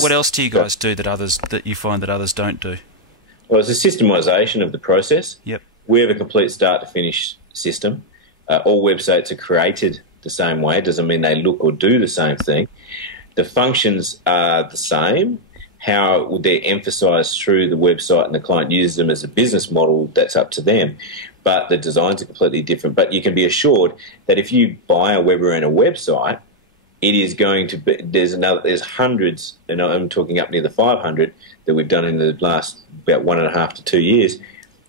What else do you guys do that you find that others don't do? Well, it's a systemisation of the process. Yep. We have a complete start-to-finish system. All websites are created the same way. It doesn't mean they look or do the same thing. The functions are the same. How they're emphasised through the website and the client uses them as a business model, that's up to them. But the designs are completely different. But you can be assured that if you buy a Webarena website, it is going to be, there's hundreds, and I'm talking up near the 500 that we've done in the last about 1.5 to 2 years,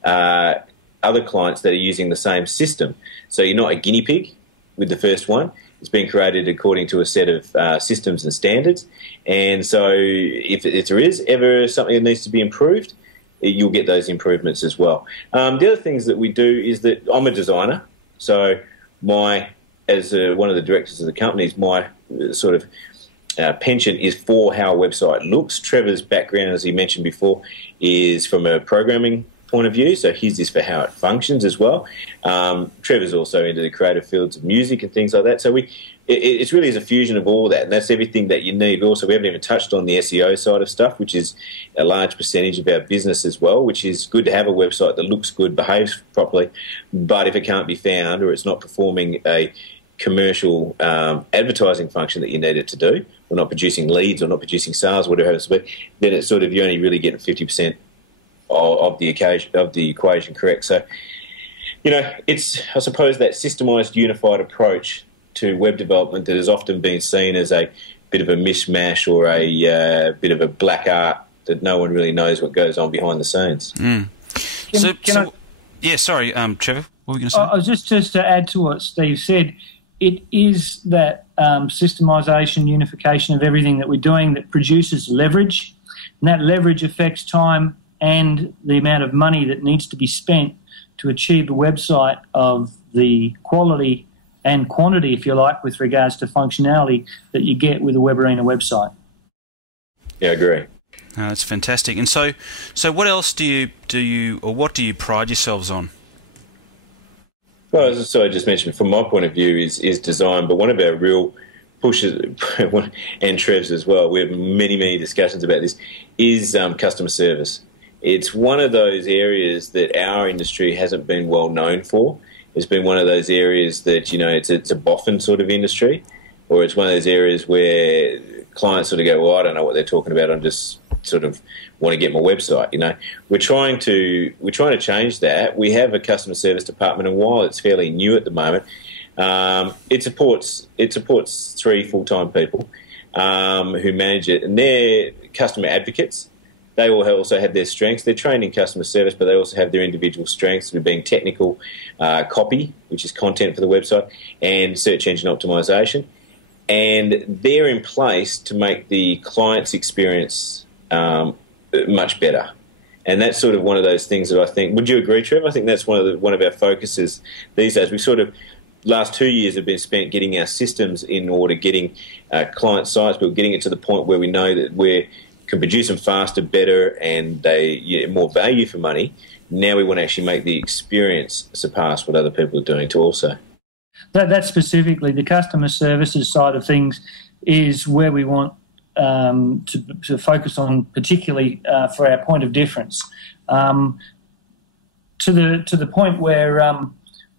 other clients that are using the same system. So you're not a guinea pig with the first one. It's been created according to a set of systems and standards. And so if there is ever something that needs to be improved, you'll get those improvements as well. The other things that we do is that I'm a designer. So as one of the directors of the company, my sort of penchant is for how a website looks. Trevor's background, as he mentioned before, is from a programming point of view, so his is for how it functions as well. Trevor's also into the creative fields of music and things like that. So it's really is a fusion of all that, and that's everything that you need. Also, we haven't even touched on the SEO side of stuff, which is a large percentage of our business as well, which is good to have a website that looks good, behaves properly, but if it can't be found or it's not performing a commercial advertising function that you need it to do, or not producing leads or not producing sales, whatever it happens to be, then it's sort of you're only really getting 50% of the equation correct. So, it's, I suppose, that systemised, unified approach to web development that has often been seen as a bit of a mishmash or a bit of a black art that no one really knows what goes on behind the scenes. Mm. Sorry, Trevor, what were you going to say? I was just to add to what Steve said, it is that systemisation, unification of everything that we're doing that produces leverage, and that leverage affects time and the amount of money that needs to be spent to achieve a website of the quality and quantity, if you like, with regards to functionality that you get with a Webarena website. Yeah, I agree. Oh, that's fantastic. And so what else do you pride yourselves on? Well, as I just mentioned, from my point of view, is design. But one of our real pushes, and Trev's as well, we have many discussions about this, is customer service. It's one of those areas that our industry hasn't been well known for. It's been one of those areas that, it's a boffin sort of industry, or it's one of those areas where clients sort of go, well, I don't know what they're talking about, I'm just sort of want to get my website, We're trying to change that. We have a customer service department, and while it's fairly new at the moment, it supports 3 full-time people who manage it, and they're customer advocates. They all also have their strengths. They're trained in customer service, but they also have their individual strengths with being technical, copy, which is content for the website, and search engine optimization. And they're in place to make the client's experience much better. And that's sort of one of those things that I think, would you agree, Trev? I think that's one of our focuses these days. We sort of, last 2 years have been spent getting our systems in order, getting client sites, but getting it to the point where we know that we can produce them faster, better, and they get more value for money. Now we want to actually make the experience surpass what other people are doing too also. That specifically, the customer services side of things is where we want to focus on, particularly for our point of difference, to the point where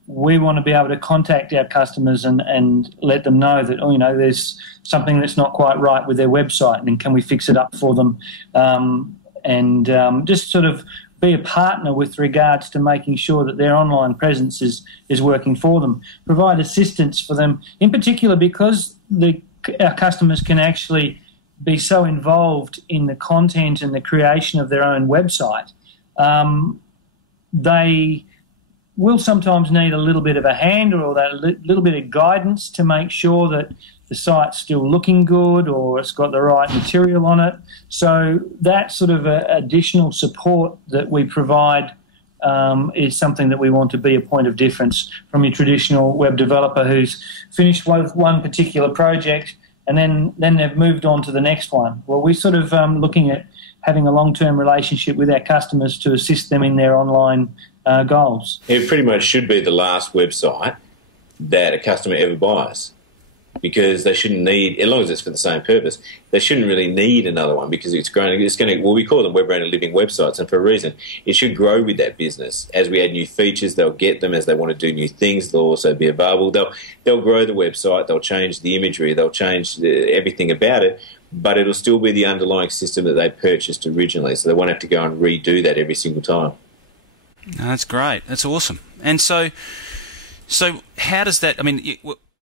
we want to be able to contact our customers and let them know that, there's something that's not quite right with their website, and can we fix it up for them, and just sort of be a partner with regards to making sure that their online presence is working for them. Provide assistance for them, in particular because our customers can actually be so involved in the content and the creation of their own website. They will sometimes need a little bit of a hand or that little bit of guidance to make sure that the site's still looking good or it's got the right material on it. So that sort of additional support that we provide is something that we want to be a point of difference from your traditional web developer who's finished with one particular project and then they've moved on to the next one. Well, we're sort of looking at having a long-term relationship with our customers to assist them in their online goals. It pretty much should be the last website that a customer ever buys. because they shouldn't need, as long as it's for the same purpose, they shouldn't really need another one because it's growing. It's going to, well, we call them Webarena living websites, and for a reason. It should grow with that business. As we add new features, they'll get them. As they want to do new things, they'll also be available. They'll grow the website. They'll change the imagery. They'll change everything about it, but it'll still be the underlying system that they purchased originally. So they won't have to go and redo that every single time. No, that's great. That's awesome. And so how does that? I mean,